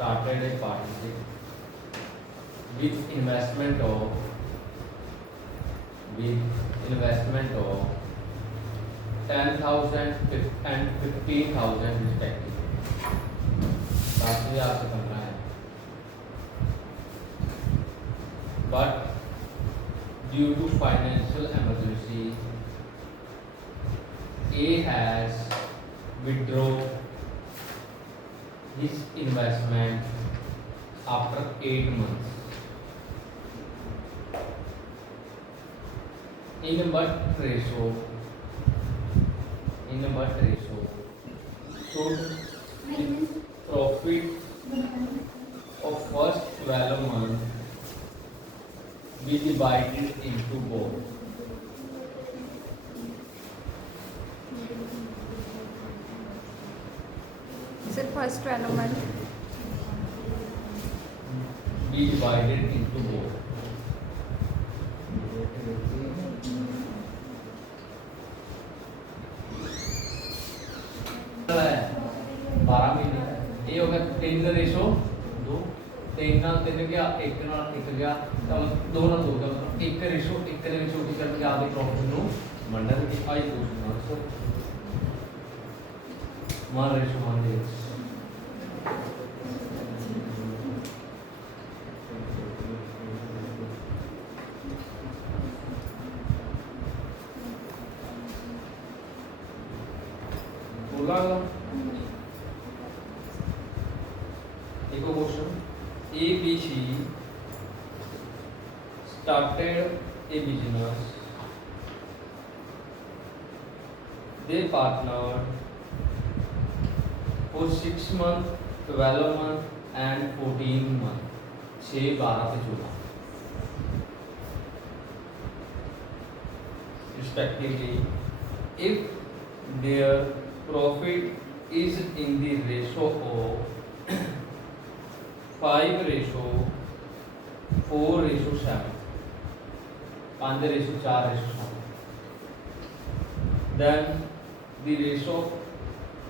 started a partnership with investment of 10,000 and 15,000 respectively. 10,000 से 15 है. But due to financial emergency, A has withdrawn his investment after 8 months. In what ratio should the profit of first 12 months be divided into both? Sir, first 12 month. Be divided into both. है 12 महीने ये हो गया 3:2 3 ਨਾਲ 3 ਗਿਆ 1 ਨਾਲ 1 ਗਿਆ ਤਾਂ 2 ਨਾਲ 2 ਗਿਆ मतलब 1:1 की करके आपके प्रॉफिट ਨੂੰ मंडल की आई पूछना सर मान रेशो मान दे देखो question ABC started a business. They partnered for 6 months, 12 months and 14 months. 6, 12 से 14 respectively. If their profit is in the ratio of 5:4:7, 5:4:7, then the ratio of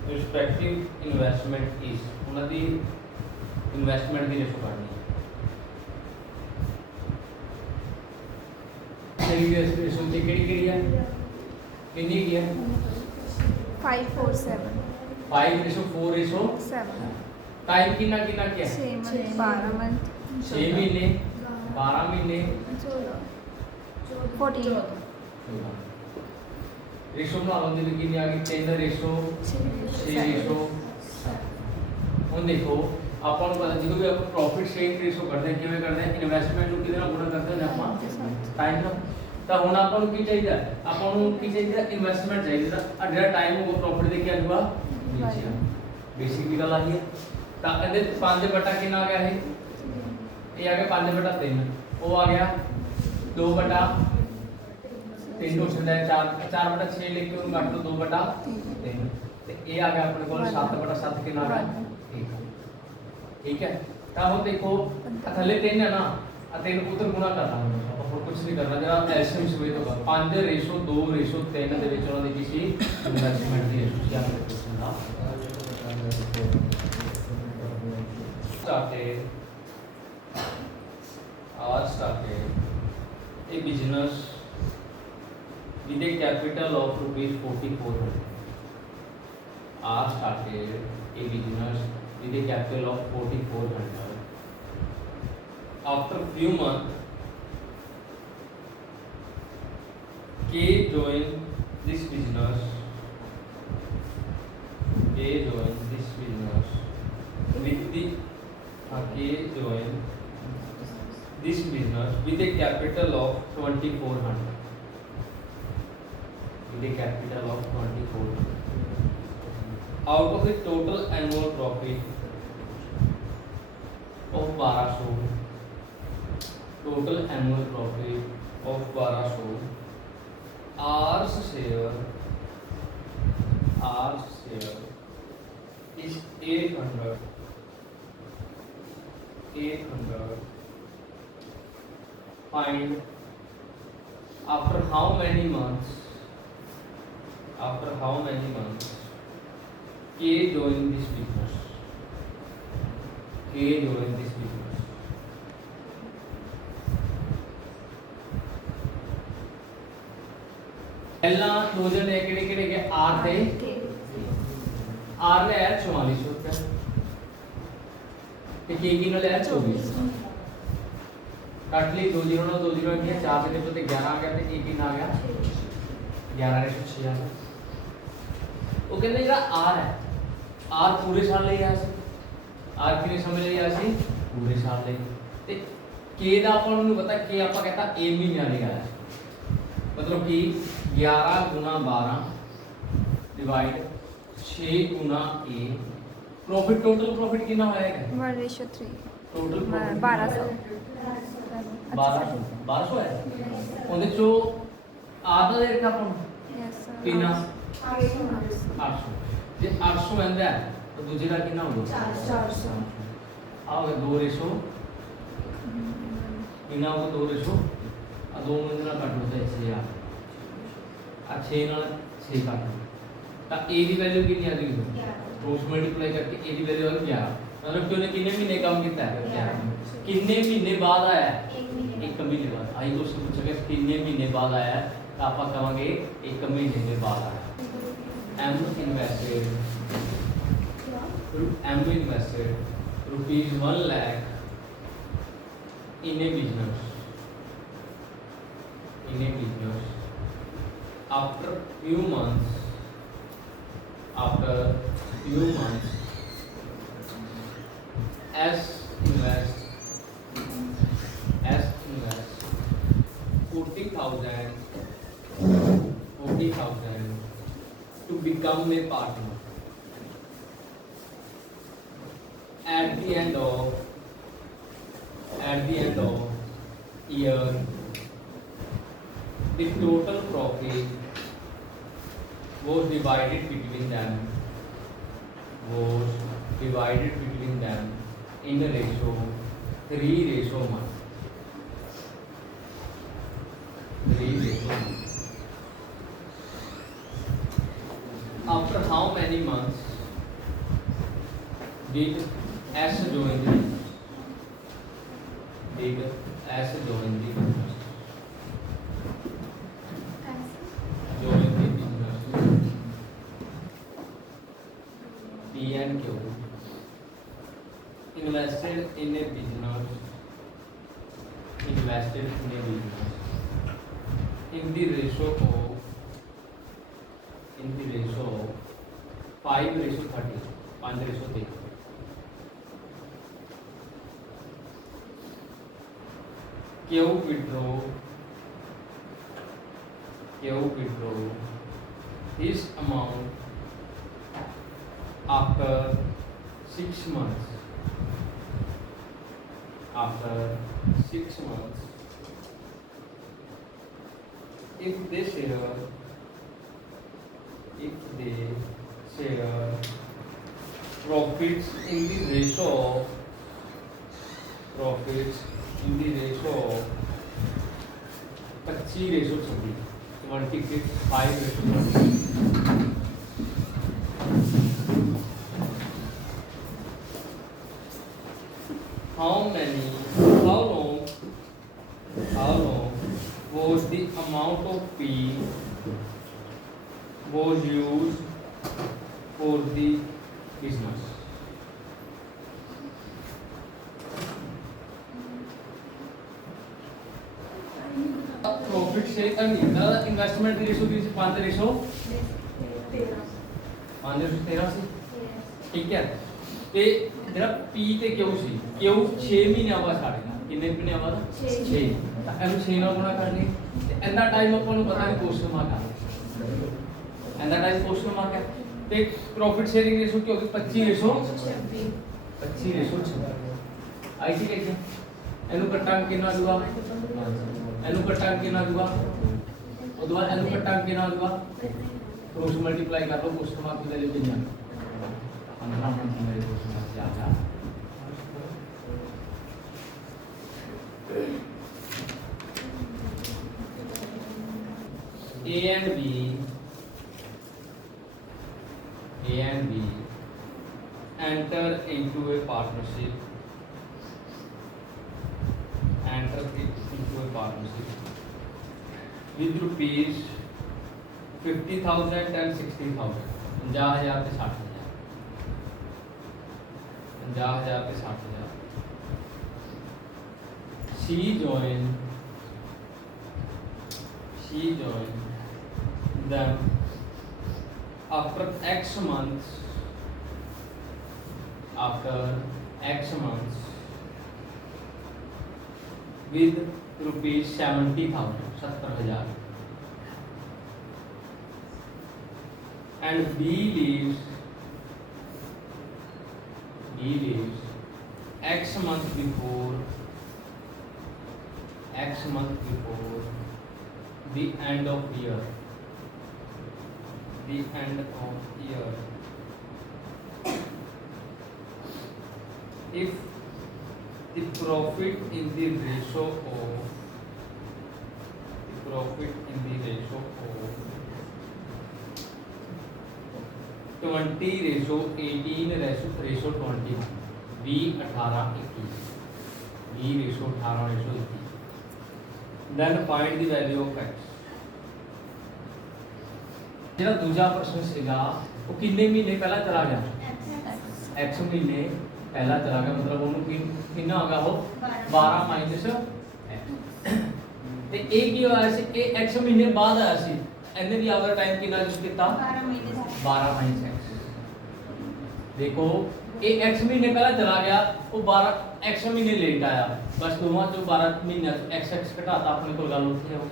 respective investment is उनकी investment की ratio करनी है सही ratio की केड़ी है कितनी की है 5:4:7. 5:4:7 टाइम कितना कितना क्या 6 month, 12 month, 6 महीने 12 महीने 14. रेशो बना लो जी कितनी आ गई 3:6 ਹੁਣ ਦੇਖੋ ਆਪਾਂ ਨੂੰ ਪਤਾ ਜਦੋਂ ਵੀ ਆਪਾਂ ਪ੍ਰੋਫਿਟ ਸ਼ੇਅਰਿੰਗ ਰੇਸ਼ੋ ਕਰਦੇ ਹਾਂ ਕਿਵੇਂ ਕਰਦੇ ਹਾਂ ਇਨਵੈਸਟਮੈਂਟ ਨੂੰ ਕਿਹਦੇ ਨਾਲ ਗੁਣਾ ਕਰਦੇ ਹਾਂ ਆਪਾਂ ਟਾਈਮ ਨਾਲ ਤਾਂ ਹੁਣ ਆਪਾਂ ਨੂੰ ਕੀ ਚਾਹੀਦਾ ਆਪਾਂ ਨੂੰ ਕੀ ਚਾਹੀਦਾ ਇਨਵੈਸਟਮੈਂਟ ਚਾਹੀਦਾ ਆ ਜਿਹੜਾ ਟਾਈਮ ਹੋਊਗਾ ਪ੍ਰੋਫਿਟ ਦੇ ਕੀ ਆਊਗਾ ਨੀਚੇ ਬੇਸਿਕ ਦੀ ਗੱਲ ਆ ਗਈ ਤਾਂ ਇਹਦੇ 5/3 ਕਿੰਨਾ ਆ ਗਿਆ ਇਹ ਆ ਗਿਆ 5/3 ਉਹ ਆ ਗਿਆ 2/3 ਹੋ ਸਕਦਾ ਹੈ 4/6 ਲਿਖ ਕੇ ਉਹਨੂੰ ਕੱਟ ਲਓ 2/3 ਤੇ ਇਹ ਆ ਗਿਆ ਆਪਣੇ ਕੋਲ 7/7 ਕਿੰਨਾ ਆ ਗਿਆ ठीक है ਤਾਂ ਹੁਣ ਦੇਖੋ ਥੱਲੇ 3 ਹੈ ਨਾ ਆ 3 ਉਧਰ ਗੁਣਾ ਕਰਨਾ ਆਪਾਂ ਹੋਰ ਕੁਝ ਨਹੀਂ ਕਰਨਾ ਜਿਹੜਾ ਐਲਸੀਐਮ ਸਵੇਤ ਹੋਗਾ 5:2:3 ਦੇ ਵਿੱਚ ਉਹਨਾਂ ਦੀ ਕੀ ਸੀ ਇਨਵੈਸਟਮੈਂਟ ਦੀ ਰੇਸ਼ੋ ਸੀ ਆਪਣੇ question the started a business with a capital of ₹4400. Started a business with a capital of 4,400. After few months, K joined this business. With a capital of 2,400. Out of the total annual profit of 1200, R's share is 800. Find after how many months K joined this business. K join this business. पहला 2000 है किड़े किड़े के R थे R ने है 4400 रुपया ते K की ने है 2400 काट ली 2 जीरो 2 जीरो किया 4 से तो 11 आ गया ते K की आ गया 11/6 आ गया वो कहते जरा R है R पूरे साल ले आया सी R कितने समय ले आया सी पूरे साल ले ते K ਦਾ ਆਪਾਂ ਨੂੰ ਪਤਾ K ਆਪਾਂ कहता A ਮਹੀਨਾ ले आया मतलब कि 11 गुना 12 divide 6 Guna A profit total profit कितना होएगा 1:3 टोटल 1200 1200 है ਉਹਦੇ ਚੋਂ ਆਧਾ ਦੇ ਰੱਖਾ ਆਪਾਂ ਨੂੰ यस सर ਕਿੰਨਾ 800 800 ਜੇ 800 ਆਂਦਾ ਹੈ ਤਾਂ ਦੂਜੇ ਦਾ ਕਿੰਨਾ ਹੋਊਗਾ 400 ਆਓਗੇ 2 ਰੇਸ਼ੋ ਕਿੰਨਾ ਹੋਊਗਾ 2 ਰੇਸ਼ੋ ਆ 2 ਨੂੰ ਨਾਲ ਕੱਟ ਲਓ ਤਾਂ 6 ਆ ਆ 6 ਨਾਲ 6 ਕੱਟ ਲਓ ਤਾਂ A ਦੀ ਵੈਲਿਊ ਕਿੰਨੀ ਆ ਜਾਏਗੀ ਕ੍ਰੋਸ ਮਲਟੀਪਲਾਈ ਕਰਕੇ A ਦੀ ਵੈਲਿਊ ਆ ਗਈ 11 मतलब कि उन्हें कितने महीने काम किया है कितने महीने बाद आया है एक महीने बाद आई क्वेश्चन पूछा कितने महीने बाद आया है तो आप कहेंगे एक महीने के बाद आया M invested rupees 1 lakh in a business after few months S invest 40,000 to become a partner. At the end of year, the total profit was divided between them in the ratio 3:1. After how many months did S join the business? P and Q invested in a business in the ratio of 5:30 5:30 Q withdraw his amount after 6 months. If they share profits in the ratio 25:26 5:20. How long was the amount of P was used for the business? Profit से investment की ratio की 5:13 ਸੀ ठीक है ਤੇ ਜਿਹੜਾ P ਤੇ Q ਸੀ Q 6 ਮਹੀਨਿਆਂ ਬਾਅਦ ਛੱਡ ਗਿਆ ਕਿੰਨੇ ਮਹੀਨਿਆਂ ਬਾਅਦ 6 ਤਾਂ ਇਹਨੂੰ 6 ਨਾਲ ਗੁਣਾ ਕਰ ਲਈ ਤੇ ਇਹਦਾ ਟਾਈਮ ਆਪਾਂ ਨੂੰ ਪਤਾ ਨਹੀਂ ਕੁਐਸਚਨ ਮਾਰਕ ਆ ਇਹਦਾ ਟਾਈਮ ਕੁਐਸਚਨ ਮਾਰਕ ਹੈ ਤੇ ਪ੍ਰੋਫਿਟ ਸ਼ੇਅਰਿੰਗ ਰੇਸ਼ੋ ਕੀ ਹੋਗੀ 25:26 ਆਈ ਸੀ ਕਿੰਨਾ ਇਹਨੂੰ ਕਟਾਂਗੇ ਕਿੰਨਾ ਆਊਗਾ ਇਹਨੂੰ ਕਟਾਂਗੇ ਕਿੰਨਾ ਆਊਗਾ ਉਦੋਂ ਬਾਅਦ ਇਹਨੂੰ ਕਟਾਂਗੇ ਕਿੰਨਾ ਆਊਗਾ क्रॉस मल्टीप्लाई कर लो क्वेश्चन मार्क की वैल्यू कितना 15 मिनट मेरे क्वेश्चन मार्क से आ जा A and B enter into a partnership enter into a partnership with rupees 50,000 and 60,000 50,000 ਤੇ 60,000 50,000 ਤੇ 60,000 she joined them after X months with rupees 70,000 70,000 and B leaves X month before the end of year if the profit in the ratio of 20:18:21 20:18:21 then find the value of x ਜਿਹੜਾ ਦੂਜਾ ਪ੍ਰਸ਼ਨ ਸੀਗਾ ਉਹ ਕਿੰਨੇ ਮਹੀਨੇ ਪਹਿਲਾਂ ਚਲਾ ਗਿਆ x ਮਹੀਨੇ ਪਹਿਲਾਂ ਚਲਾ ਗਿਆ ਮਤਲਬ ਉਹਨੂੰ ਕਿੰਨਾ ਹੋ ਗਿਆ ਉਹ 12 ਮਾਈਨਸ x ਤੇ ਇਹ ਕੀ ਹੋਇਆ ਸੀ ਇਹ x ਮਹੀਨੇ ਬਾਅਦ ਆਇਆ ਸੀ ਇਹਨੇ ਵੀ ਆਪਦਾ ਟਾਈਮ ਕਿੰਨਾ ਯੂਜ਼ ਕੀਤਾ 12 ਮਾਈਨਸ x देखो ये x महीने पहला चला गया वो 12 x महीने लेट आया बस दोवां चों 12 महीने x घटाता अपने कोल गल उत्थे हो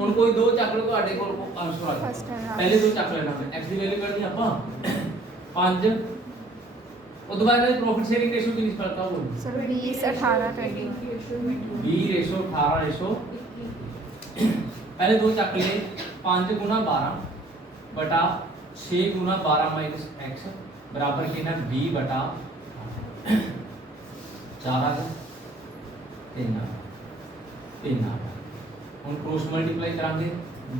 हुण कोई दो चक लो तुहाडे कोल आंसर आ गया पहले दो चक लेना है x दी वैल्यू करनी आपां 5 उस बाद में प्रॉफिट शेयरिंग रेशियो कितनी पड़ता हो सर 20:18:20 20:18:20 पहले दो चक ले 5 गुना 12 बटा 6 गुना 12 माइनस x बराबर कितना 20 बटा 4 आ गया 3 आ गया हम क्रॉस मल्टीप्लाई करांगे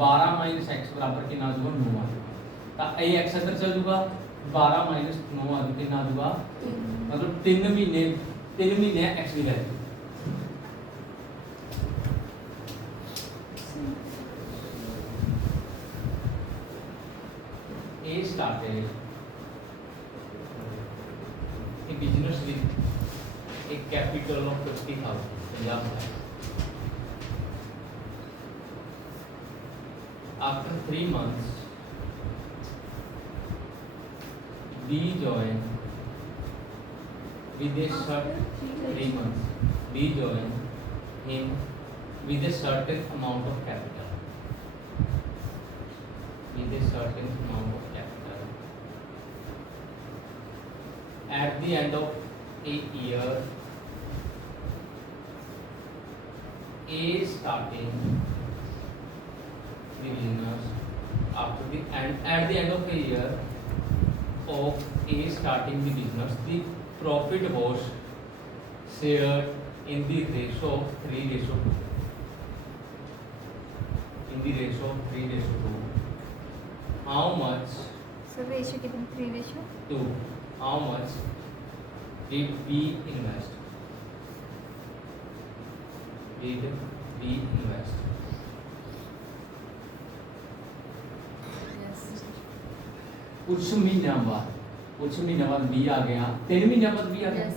12 माइनस x बराबर कितना आ जाएगा 9 आ जाएगा तो ये x अंदर चल जाएगा 12 माइनस 9 आ जाएगा कितना आ जाएगा मतलब 3 महीने x की value A started a business with a capital of 50,000. After 3 months, B joined with a certain 3 months. B joined him with a certain amount of capital. At the end of a year, A starting the business at the end of a year of A starting the business, the profit was shared in the ratio of 3:2. How much? Sir ratio कितनी 3:2 2. How much did we invest? कुछ महीनों बाद B आ गया 3 महीनों बाद B आ गया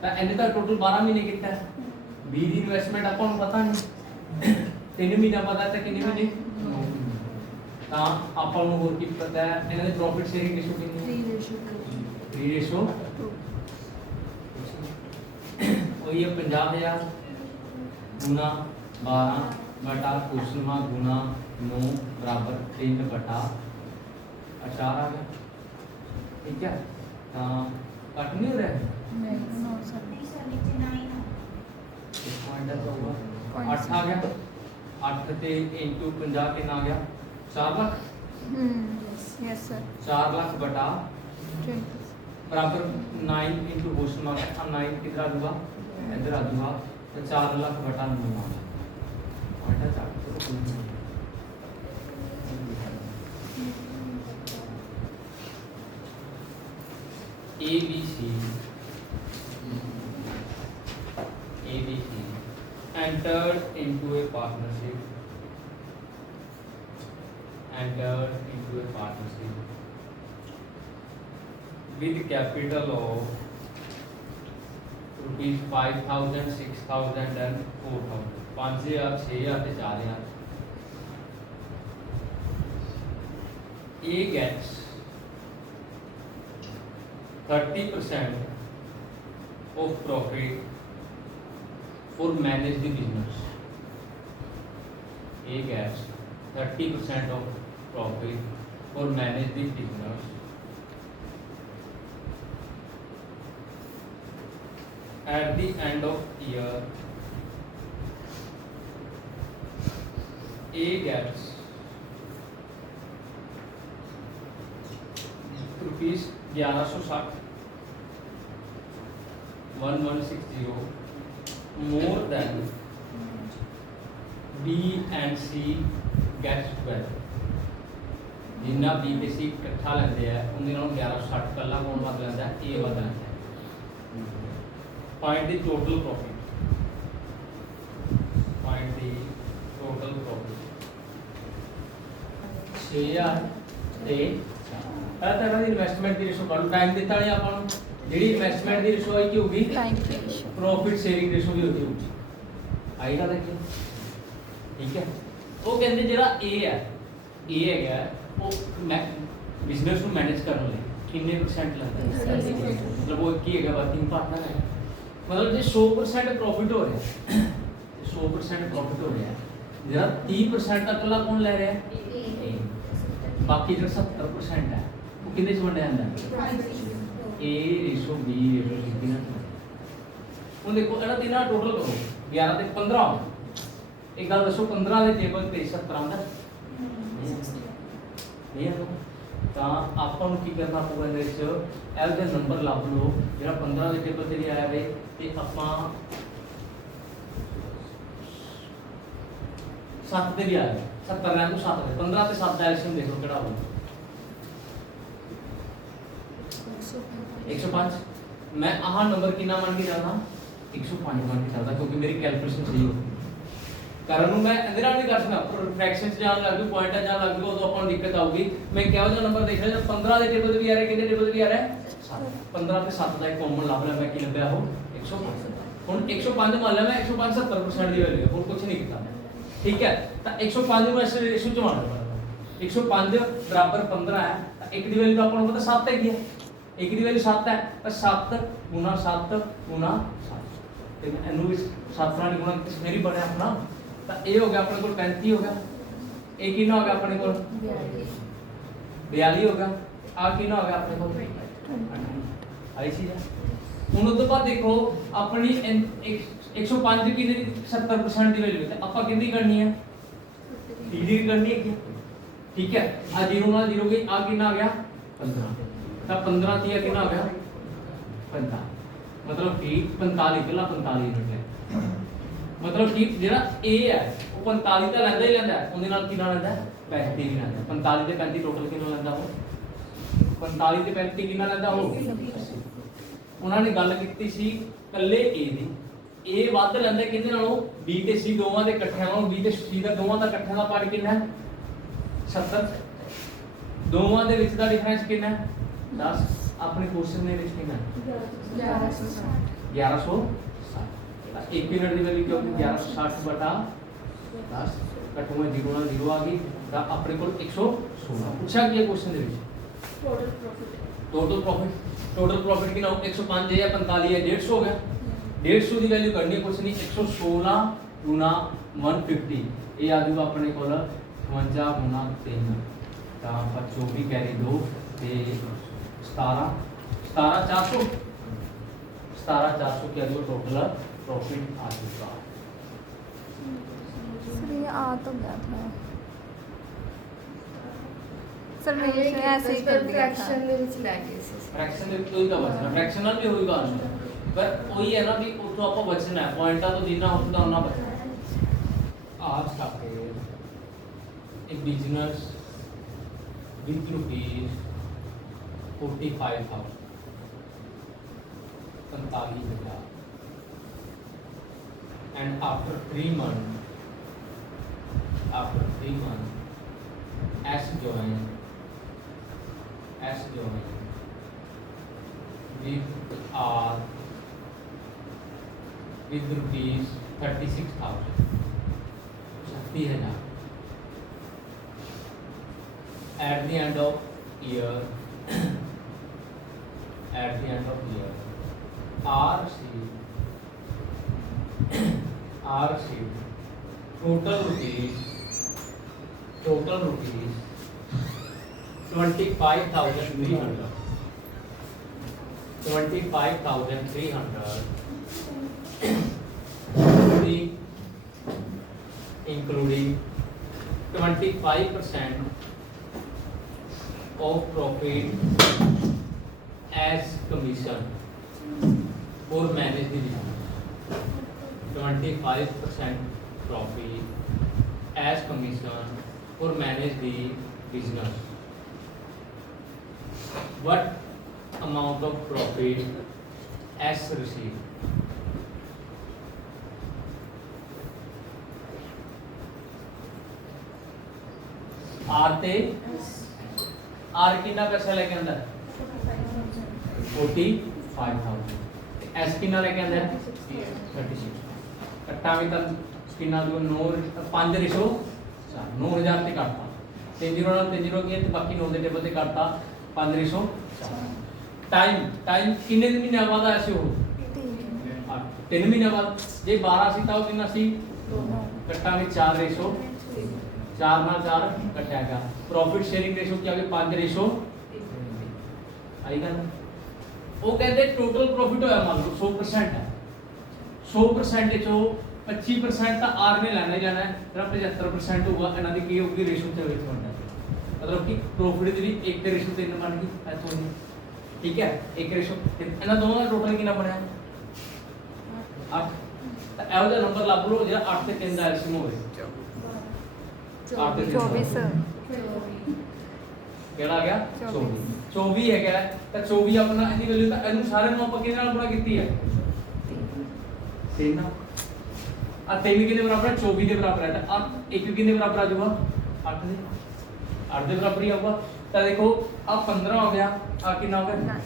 तो इन्हें तो टोटल 12 महीने कितना है B की इन्वेस्टमेंट आपको पता नहीं 3 महीनों बाद आता कितने महीने तो आपको और की पता है इन्हें प्रॉफिट शेयरिंग रेशियो कितनी है 3:2 वही है 50,000 गुना 12 बटा कुशलमा गुना 9 बराबर 3 बटा 4 आ गया ठीक है कट नहीं हो रहा है नो सर इस पॉइंट है तो होगा 8 आ गया 8 ते इनटू 50 कितना आ गया 4 लाख यस सर 4 लाख बटा 20 बराबर 9 इनटू कुशलमा 9 किधर आ जाएगा इधर आ जाएगा तो 4 लाख बटा 9 आ गया पॉइंट है 4 तो ABC entered into a partnership with capital of rupees 5,000, 6,000 and 4,000. 5,000, 6,000 ਤੇ 4,000. A gets 30% of profit for manage the business. A gets 30% of profit for manage the business at the end of year. A gets rupees 1160 more than B and C gets 12. Jinnah B ਤੇ C ਇਕੱਠਾ ਲੈਂਦੇ ਆ ਉਹਦੇ ਨਾਲ 1160 ਕੱਲਾ ਕੌਣ ਵੱਧ ਲੈਂਦਾ ਹੈ? A ਵੱਧ ਲੈਂਦਾ ਹੈ। Find the total profit. Find the total profit. 6,000 ਤੇ ਇਹ ਤਾਂ ਇਹਨਾਂ ਦੀ ਇਨਵੈਸਟਮੈਂਟ ਦੀ ਰੇਸ਼ੋ ਕੱਢ ਟਾਈਮ ਦਿੱਤਾ ਨਹੀਂ ਆਪਾਂ ਨੂੰ ਜਿਹੜੀ ਇਨਵੈਸਟਮੈਂਟ ਦੀ ਰੇਸ਼ੋ ਆਈ ਕੀ ਹੋਗੀ time ratio profit sharing ratio भी होती होगी आएगा देखिए ठीक है वो कहते ਜਿਹੜਾ A है A ਹੈਗਾ ਉਹ ਬਿਜ਼ਨਸ ਨੂੰ ਮੈਨੇਜ ਕਰਨ ਲਈ ਕਿੰਨੇ ਪਰਸੈਂਟ ਲੈਂਦਾ ਹੈ ਮਤਲਬ ਉਹ ਕੀ ਹੈਗਾ ਵਰਕਿੰਗ ਪਾਰਟਨਰ ਹੈ ਮਤਲਬ ਜੇ 100% ਪ੍ਰੋਫਿਟ ਹੋ ਰਿਹਾ ਹੈ 100% ਪ੍ਰੋਫਿਟ ਹੋ ਰਿਹਾ ਹੈ ਜਿਹੜਾ 30% ਤੱਕ ਲਾ ਕੌਣ ਲੈ ਰਿਹਾ ਹੈ A ਬਾਕੀ ਜਿਹੜਾ 70% ਹੈ ਉਹ ਕਿੰਨੇ ਚ ਵੰਡਿਆ ਜਾਂਦਾ ਹੈ A ratio B ratio C ਕਿੰਨਾ ਹੁਣ ਦੇਖੋ ਇਹਨਾਂ ਤਿੰਨਾਂ ਟੋਟਲ ਕਰੋ 11 ਤੇ 15 ਇੱਕ ਗੱਲ ਦੱਸੋ 15 ਦੇ ਟੇਬਲ ਤੇ 70 ਆਉਂਦਾ ਇਹ ਹੈ ਤਾਂ ਆਪਾਂ ਨੂੰ ਕੀ ਕਰਨਾ ਪਊਗਾ ਇਹਦੇ ਵਿੱਚ ਐਲ ਦੇ ਨੰਬਰ ਲੱਭ ਲਓ ਜਿਹੜਾ 15 ਦੇ ਟੇਬਲ ਤੇ ਵੀ ਆਇਆ ਵੇ ਤੇ ਆਪਾਂ 7 ਤੇ ਵੀ ਆਇਆ 70 ਰਹਿਣ ਤੋਂ 7 ਦੇ 15 ਤੇ 7 ਦਾ ਐਲਸੀਐਮ ਦੇਖ ਲਓ ਕਿਹੜਾ ਹੋਊਗਾ 105 मैं आहा नंबर कितना मान के चलना 105 मान के चलता क्योंकि मेरी कैलकुलेशन सही होगी कारण मैं अंदर नहीं कर सकता फ्रैक्शन से जान लग गई पॉइंट जान लग गई तो अपन दिक्कत आऊगी मैं क्या हो 15 देख रहा 15 ਦੇ ਟੇਬਲ ਤੇ ਵੀ ਆ ਰਿਹਾ ਕਿੰਨੇ ਟੇਬਲ ਤੇ ਵੀ ਆ ਰਿਹਾ 15 ਤੇ 7 ਦਾ ਇੱਕ ਕਾਮਨ ਲੱਭ ਲਿਆ ਮੈਂ ਕੀ ਲੱਭਿਆ ਉਹ 105 ਹੁਣ 105 ਮੰਨ ਲਿਆ ਮੈਂ 105 70% ਦੀ ਵੈਲਿਊ ਹੋਰ ਕੁਝ ਨਹੀਂ ਕੀਤਾ ਠੀਕ ਹੈ ਤਾਂ 105 ਨੂੰ ਇਸ ਰੇਸ਼ੋ ਚ ਮਾਰਨਾ 105 ਬਰਾਬਰ 15 ਹੈ ਤਾਂ ਇੱਕ ਦੀ ਵੈਲਿਊ ਆਪਾਂ ਨੂੰ ਪਤਾ 7 ਹੈਗੀ ਹੈ एक की वैल्यू 7 है तो 7 गुना 7 गुना 7 ठीक है एनु भी 7 ਨਾਲ ਗੁਣਾ ਕਿਸ ਮੇਰੀ ਬਣਿਆ ਆਪਣਾ ਤਾਂ ਇਹ ਹੋ ਗਿਆ ਆਪਣੇ ਕੋਲ 35 ਹੋ ਗਿਆ ਇਹ ਕਿੰਨਾ ਹੋ ਗਿਆ ਆਪਣੇ ਕੋਲ 42 ਹੋ ਗਿਆ ਆ ਕਿੰਨਾ ਹੋ ਗਿਆ ਆਪਣੇ ਕੋਲ ਆਈ ਸੀ ਹੁਣ ਉਸ ਤੋਂ ਬਾਅਦ ਦੇਖੋ ਆਪਣੀ 105 ਦੀ ਕਿੰਨੀ 70% ਦੀ ਵੈਲਿਊ ਤੇ ਆਪਾਂ ਕਿੰਨੀ ਕਰਨੀ ਹੈ 30 ਦੀ ਕਰਨੀ ਹੈ ਠੀਕ ਹੈ ਆ 0 ਨਾਲ 0 ਗਈ ਆ ਕਿੰਨਾ ਆ ਗਿਆ 15 ਤਾਂ 15 ਤੀਆ ਕਿੰਨਾ ਹੋ ਗਿਆ 45 ਮਤਲਬ ਕਿ 45 ਪਹਿਲਾਂ 45 ਯੂਨਿਟ ਹੈ ਮਤਲਬ ਕਿ ਜਿਹੜਾ A ਹੈ ਉਹ 45 ਤਾਂ ਲੈਂਦਾ ਹੀ ਲੈਂਦਾ ਉਹਦੇ ਨਾਲ ਕਿੰਨਾ ਲੈਂਦਾ 35 ਵੀ ਲੈਂਦਾ 45 ਤੇ 35 ਟੋਟਲ ਕਿੰਨਾ ਲੈਂਦਾ ਉਹ 45 ਤੇ 35 ਕਿੰਨਾ ਲੈਂਦਾ ਉਹ ਉਹਨਾਂ ਨੇ ਗੱਲ ਕੀਤੀ ਸੀ ਇਕੱਲੇ A ਦੀ A ਵੱਧ ਲੈਂਦਾ ਕਿਹਦੇ ਨਾਲੋਂ B ਤੇ C ਦੋਵਾਂ ਦੇ ਇਕੱਠਿਆਂ ਨਾਲੋਂ B ਤੇ C ਦਾ ਦੋਵਾਂ ਦਾ ਇਕੱਠਿਆਂ ਦਾ ਪਾਰਟ ਕਿੰਨਾ ਹੈ 70 ਦੋਵਾਂ ਦੇ ਵਿੱਚ ਦਾ ਡਿਫਰੈਂਸ ਕਿੰਨਾ ਹੈ 10 अपने क्वेश्चन में कितना 1160 एक यूनिट की वैल्यू क्यों 1160 बटा 10 कटूंगा 0 ਨਾਲ 0 आ गई ਤਾਂ ਆਪਣੇ ਕੋਲ 116 ਪੁੱਛਿਆ ਗਿਆ क्वेश्चन ਦੇ ਵਿੱਚ टोटल प्रॉफिट कितना 105 है या 45 है 150 हो गया 150 ਦੀ ਵੈਲਿਊ ਕਰਨੀ ਕੁਛ ਨਹੀਂ 116 ਗੁਣਾ 150 ਇਹ ਆ ਜੂਗਾ ਆਪਣੇ ਕੋਲ 52 ਗੁਣਾ 3 ਤਾਂ ਆਪਾਂ 24 ਕੈਰੀ 2 ਤੇ 17,400 की जो टोटल प्रॉफिट आ चुका है सर ये आ तो गया था सर मैंने ऐसे ही कर दिया था फ्रैक्शन ਦੇ ਵਿੱਚ ਕੋਈ ਦਾ ਬਚਣਾ ਫ੍ਰੈਕਸ਼ਨਲ ਵੀ ਹੋਏਗਾ ਪਰ ਉਹੀ ਹੈ ਨਾ ਵੀ ਉਤੋਂ ਆਪਾਂ ਬਚਣਾ ਹੈ ਪੁਆਇੰਟਾਂ ਤੋਂ ਜਿੰਨਾ ਹੁੰਦਾ ਉਹਨਾਂ ਬਚਣਾ आज का एक business with rupees 45,000 45,000 and after 3 months, S join with R with rupees 36,000 30,000 at the end of year R received total rupees 25,300 including 25% of profit as commission for manage the business. 25% profit as commission for manage the business. What amount of profit as received? R ਤੇ R ਕਿੰਨਾ ਪੈਸਾ ਲੈ ਕੇ ਆਂਦਾ 45,000 ਤੇ S ਕਿੰਨਾ ਲੈ ਕੇ ਆਂਦਾ 36 ਕੱਟਾ ਵੀ ਤਾਂ ਕਿੰਨਾ ਦੋ 9 5 ਰੇਸ਼ੋ 9000 ਤੇ ਕੱਟਤਾ 3 0 ਨਾਲ 3 0 ਕੀ ਤੇ ਬਾਕੀ 9 ਦੇ ਟੇਬਲ ਤੇ ਕੱਟਤਾ 5 ਰੇਸ਼ੋ ਟਾਈਮ ਕਿੰਨੇ ਦਿਨ ਮਹੀਨੇ ਬਾਅਦ ਆਇਆ ਸੀ ਉਹ 3 ਮਹੀਨੇ ਬਾਅਦ ਜੇ 12 ਸੀ ਤਾਂ ਉਹ ਕਿੰਨਾ ਸੀ ਕੱਟਾ ਵੀ 4 ਰੇਸ਼ੋ 4 ਨਾਲ 4 ਕੱਟਿਆ ਗਿਆ ਪ੍ਰੋਫਿਟ ਸ਼ੇਅਰਿੰਗ ਰੇਸ਼ੋ ਕੀ ਆ ਗਈ 5 ਰੇਸ਼ੋ ਆਈ ਗੱਲ ਉਹ ਕਹਿੰਦੇ ਟੋਟਲ ਪ੍ਰੋਫਿਟ ਹੋਇਆ ਮੰਨ ਲਓ 100% ਹੈ 100% ਚੋਂ 25% ਤਾਂ ਆਰ ਨੇ ਲੈਣਾ ਹੀ ਜਾਣਾ ਹੈ ਤਾਂ 75% ਹੋਊਗਾ ਇਹਨਾਂ ਦੀ ਕੀ ਹੋਊਗੀ ਰੇਸ਼ੋ ਤੇ ਵਿੱਚ ਬਣਦਾ ਮਤਲਬ ਕਿ ਪ੍ਰੋਫਿਟ ਦੀ ਵੀ 1 ਰੇਸ਼ੋ 3 ਬਣ ਗਈ ਇੱਥੋਂ ਦੀ ਠੀਕ ਹੈ 1 ਰੇਸ਼ੋ ਇਹਨਾਂ ਦੋਵਾਂ ਦਾ ਟੋਟਲ ਕਿੰਨਾ ਬਣਿਆ 8 ਤਾਂ ਇਹੋ ਜਿਹਾ ਨੰਬਰ ਲੱਭ ਲਓ ਜਿਹੜਾ 8 ਤੇ 3 ਦਾ ਐਲਸੀਐਮ ਹੋਵੇ 24 ਕਿਹੜਾ ਆ ਗਿਆ 24 ਹੈ ਕਿਹੜਾ ਤਾਂ 24 ਆਪਣਾ ਇਹਦੀ ਵੈਲਿਊ ਤਾਂ ਇਹਨੂੰ ਸਾਰੇ ਨੂੰ ਆਪਾਂ ਕਿਹਦੇ ਨਾਲ ਗੁਣਾ ਕੀਤੀ ਹੈ 3 ਆ 3 ਕਿਹਦੇ ਬਰਾਬਰ ਹੈ 24 ਦੇ ਬਰਾਬਰ ਹੈ ਤਾਂ ਆ 1 ਕਿਹਦੇ ਬਰਾਬਰ ਆ ਜਾਊਗਾ 8 ਦੇ 8 ਦੇ ਬਰਾਬਰ ਹੀ ਆਊਗਾ ਤਾਂ ਦੇਖੋ ਆ 15 ਹੋ ਗਿਆ ਆ ਕਿੰਨਾ ਹੋ ਗਿਆ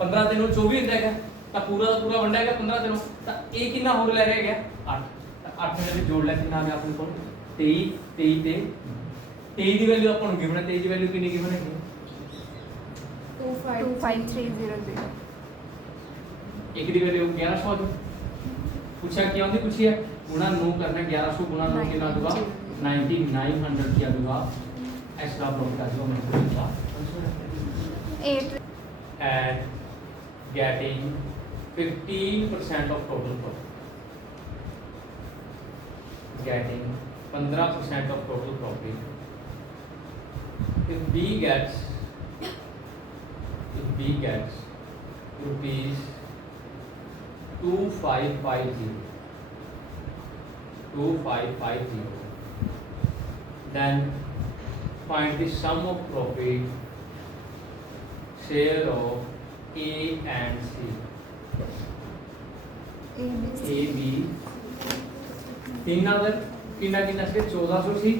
15 ਦਿਨੋਂ 24 ਹੁੰਦਾ ਹੈਗਾ ਤਾਂ ਪੂਰਾ ਦਾ ਪੂਰਾ ਵੰਡਿਆ ਗਿਆ 15 ਦਿਨੋਂ ਤਾਂ ਇਹ ਕਿੰਨਾ ਹੋਰ ਲੈ ਰਿਹਾ ਗਿਆ 8 ਤਾਂ 8 ਦੇ ਵਿੱਚ ਜੋੜ ਲੈ ਕਿੰਨਾ ਆ ਗਿਆ ਆਪਣੇ ਕੋਲ 23 ਤੇ 23 ਦੀ ਵੈਲਿਊ ਆਪਾਂ ਨੂੰ ਗਿਵਨ ਹੈ 23 ਦੀ ਵੈਲਿਊ ਕਿੰਨੀ ਗਿਵਨ ਹੈ 25300 ਇੱਕ ਦੀ ਵੈਲਿਊ 1100 ਦੀ ਪੁੱਛਿਆ ਕੀ ਆਉਂਦੀ ਪੁੱਛੀ ਹੈ ਗੁਣਾ 9 ਕਰਨਾ 1100 ਗੁਣਾ 9 ਕਿੰਨਾ ਆਊਗਾ 9900 ਕੀ ਆਊਗਾ ਐਕਸਟਰਾ ਪ੍ਰੋਫਿਟ ਆ ਜਾਊਗਾ ਮੇਰੇ ਕੋਲ 8 and getting 15% of total profit. Getting 15% of total profit. If B gets rupees 2550, then find the sum of profit share of A and C. A B तीन अगर कितना कितना से 1400 सी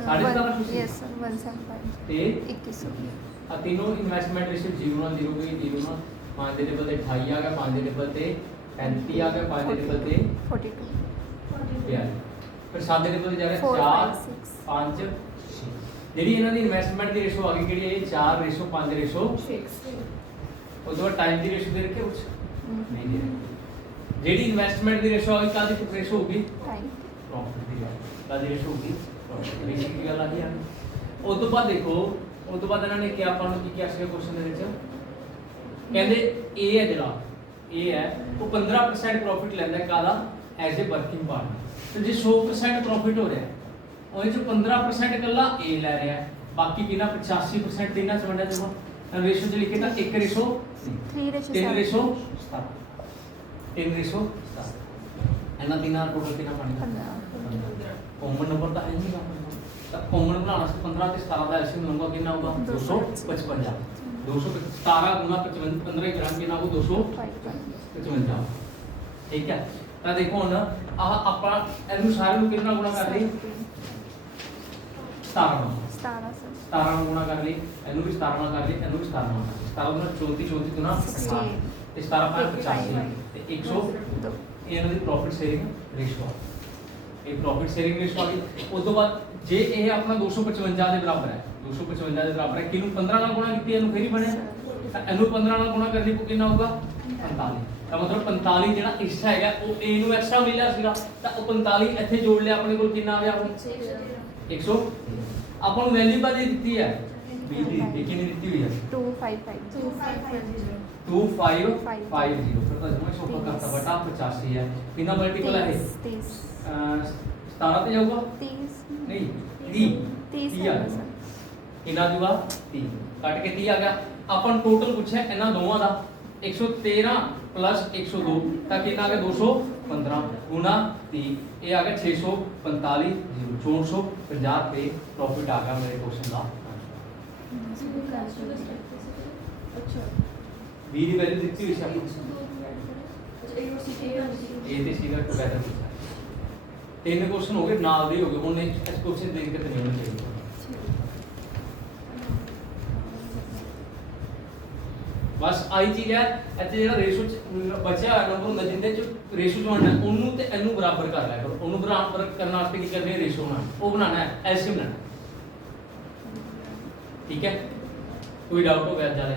1750 सी यस सर 175 ते 2100 आ तीनों इन्वेस्टमेंट रेशियो 0 ਨਾਲ 0 गई 0 ਨਾਲ 5 ਦੇ ਟੇਬਲ ਤੇ 28 ਆ ਗਿਆ 5 ਦੇ ਟੇਬਲ ਤੇ 35 ਆ ਗਿਆ 5 ਦੇ ਟੇਬਲ ਤੇ 42 42 ਫਿਰ 7 ਦੇ ਟੇਬਲ ਤੇ ਜਾ ਰਿਹਾ 4 5 ਜਿਹੜੀ ਇਹਨਾਂ ਦੀ ਇਨਵੈਸਟਮੈਂਟ ਦੀ ਰੇਸ਼ੋ ਆ ਗਈ ਕਿਹੜੀ ਹੈ 4 ਰੇਸ਼ੋ 5 ਰੇਸ਼ੋ 6 ਉਹ ਤੋਂ ਬਾਅਦ ਟਾਈਮ ਦੀ ਰੇਸ਼ੋ ਦੇ ਰੱਖੇ ਕੁਛ ਨਹੀਂ ਦੇ ਰੱਖੇ ਜਿਹੜੀ ਇਨਵੈਸਟਮੈਂਟ ਦੀ ਰੇਸ਼ੋ ਆ ਗਈ ਕਾਹਦੀ ਰੇਸ਼ੋ ਹੋਊਗੀ ਪ੍ਰੋਫਿਟ ਦੀ ਕਾਹਦੀ ਰੇਸ਼ੋ ਹੋਊਗੀ ਪ੍ਰੋਫਿਟ ਰੇਸ਼ੋ ਦੀ ਗੱਲ ਆ ਗਈ ਉਸ ਤੋਂ ਬਾਅਦ ਦੇਖੋ ਉਸ ਤੋਂ ਬਾਅਦ ਇਹਨਾਂ ਨੇ ਕਿਹਾ ਆਪਾਂ ਨੂੰ ਕੀ ਕਿਹਾ ਸੀ ਕੁਐਸਚਨ ਦੇ ਵਿੱਚ ਕਹਿੰਦੇ A ਹੈ ਜਿਹੜਾ A ਹੈ ਉਹ 15% ਪ੍ਰੋਫਿਟ ਲੈਂਦਾ ਹੈ ਕਾਹਦਾ ਐਜ਼ ਅ ਵਰਕਿੰਗ ਪਾਰਟਨਰ ਤੇ ਜੇ 100% ਪ੍ਰੋਫਿਟ ਹੋ ਰਿਹਾ ਉਹਦੇ ਚ 15% ਇਕੱਲਾ A ਲੈ ਰਿਹਾ ਹੈ ਬਾਕੀ ਕਿੰਨਾ 85% ਦੇ ਨਾਲ ਵੰਡਿਆ ਜਾਊਗਾ ਤਾਂ ਰੇਸ਼ੋ ਚ ਲਿਖੇ ਤਾਂ 1 ਰੇਸ਼ੋ 3 ਰੇਸ਼ੋ 3 ਰੇਸ਼ੋ ਇਹਨਾਂ ਤਿੰਨਾਂ ਦਾ ਟੋਟਲ ਕਿੰਨਾ ਬਣੇਗਾ ਕਾਮਨ ਨੰਬਰ ਤਾਂ ਹੈ ਨਹੀਂ ਤਾਂ ਕਾਮਨ ਬਣਾਉਣਾ ਸੀ 15 ਤੇ 17 ਦਾ ਐਲਸੀਐਮ ਲਊਗਾ ਕਿੰਨਾ ਹੋਊਗਾ 255 217 ਗੁਣਾ 55 15 ਗ੍ਰਾਮ ਕਿੰਨਾ ਹੋਊ 255 ਠੀਕ ਹੈ ਤਾਂ ਦੇਖੋ ਹੁਣ ਆਹ ਆਪਾਂ ਇਹਨੂੰ ਸਾਰੇ ਨੂੰ ਕਿੰਨਾ ਗੁਣਾ ਕਰ ਲਈ 17 ਨਾਲ 17 सर 17 ਨਾਲ ਗੁਣਾ ਕਰ ਲਈ ਇਹਨੂੰ ਵੀ 17 ਨਾਲ ਕਰ ਲਈ ਇਹਨੂੰ ਵੀ 17 ਨਾਲ ਕਰ ਲਈ 17 ਨਾਲ 34 34 ਗੁਣਾ 68 ਤੇ 17 5 85 ਤੇ 100 2 ਇਹ ਇਹਨਾਂ ਦੀ ਪ੍ਰੋਫਿਟ ਸ਼ੇਅਰਿੰਗ ਰੇਸ਼ੋ ਇਹ ਪ੍ਰੋਫਿਟ ਸ਼ੇਅਰਿੰਗ ਰੇਸ਼ੋ ਆ ਗਈ ਉਸ ਤੋਂ ਬਾਅਦ ਜੇ ਇਹ ਆਪਣਾ 255 ਦੇ ਬਰਾਬਰ ਹੈ 255 ਦੇ ਬਰਾਬਰ ਹੈ ਕਿਹਨੂੰ 15 ਨਾਲ ਗੁਣਾ ਕੀਤੀ ਇਹਨੂੰ ਫੇਰ ਹੀ ਬਣਿਆ ਤਾਂ ਇਹਨੂੰ 15 ਨਾਲ ਗੁਣਾ ਕਰਨੀ ਕੋ ਕਿੰਨਾ ਹੋਊਗਾ 45 ਤਾਂ ਮਤਲਬ 45 ਜਿਹੜਾ ਹਿੱਸਾ ਹੈਗਾ ਉਹ A ਨੂੰ ਐਕਸਟਰਾ ਮਿਲਿਆ ਸੀਗਾ ਤਾਂ ਉਹ 45 ਇੱਥੇ ਜੋੜ ਲਿਆ ਆਪਣੇ ਕੋਲ ਕਿੰਨਾ ਆ ਗਿਆ ਹੁਣ 100 ਆਪਾਂ ਨੂੰ ਵੈਲਿਊ ਕਾਦੀ ਦਿੱਤੀ ਹੈ B ਦੀ ਦਿੱਤੀ ਕਿੰਨੀ ਦਿੱਤੀ ਹੋਈ ਹੈ 255 2550 ਫਿਰ ਤਾਂ ਜਮਾ ਸੌਖਾ ਕਰਤਾ ਬਟਾ 85 ਹੈ ਕਿੰਨਾ ਮਲਟੀਪਲ ਹੈ ਇਹ 30 17 ਤੇ ਜਾਊਗਾ 30 ਨਹੀਂ 30 30 30 ਆ है सर ਕਿੰਨਾ ਜੂਗਾ 30 ਕੱਟ ਕੇ 30 ਆ ਗਿਆ ਆਪਾਂ ਨੂੰ ਟੋਟਲ ਪੁੱਛਿਆ ਇਹਨਾਂ ਦੋਵਾਂ ਦਾ 113 plus 102 ਤਾਂ ਕਿੰਨਾ ਆ ਗਿਆ 215 ਗੁਣਾ 30 ਇਹ ਆ ਗਿਆ 645 450 ਰੁਪਏ ਪ੍ਰੋਫਿਟ ਆ ਗਿਆ ਮੇਰੇ ਕੁਐਸਚਨ ਦਾ B ਦੀ ਵੈਲਿਊ ਦਿੱਤੀ ਹੋਈ ਸੀ ਆਪਣੀ A ਤੇ C ਦਾ ਟੁਗੇਦਰ ਪੁੱਛਿਆ ਤਿੰਨ ਕੁਐਸਚਨ ਹੋ ਗਏ ਨਾਲ ਦੇ ਹੋ ਗਏ ਹੁਣ ਇਸ ਕੁਐਸਚਨ ਦੇਖ ਕੇ ਤੇ ਨਹੀਂ ਹੋਣਾ ਚਾਹੀਦਾ ਬਸ ਆਈ ਚੀਜ਼ ਹੈ ਇੱਥੇ ਜਿਹੜਾ ਰੇਸ਼ੋ ਬਚਿਆ ਹੋਇਆ ਨੰਬਰ ਹੁੰਦਾ ਜਿੰਦੇ ਚ ਰੇਸ਼ੋ ਬਣਨਾ ਉਹਨੂੰ ਤੇ ਇਹਨੂੰ ਬਰਾਬਰ ਕਰ ਲਿਆ ਕਰੋ ਉਹਨੂੰ ਬਰਾਬਰ ਕਰਨ ਵਾਸਤੇ ਕੀ ਕਰਨੀ ਹੈ ਰੇਸ਼ੋ ਬਣਾਉਣਾ ਉਹ ਬਣਾਉਣਾ ਹੈ ਐਲਸੀਐਮ ਬਣਾਉਣਾ ਠੀਕ ਹੈ ਕੋਈ ਡਾਊਟ ਹੋ ਗਿਆ ਜਿਆਦਾ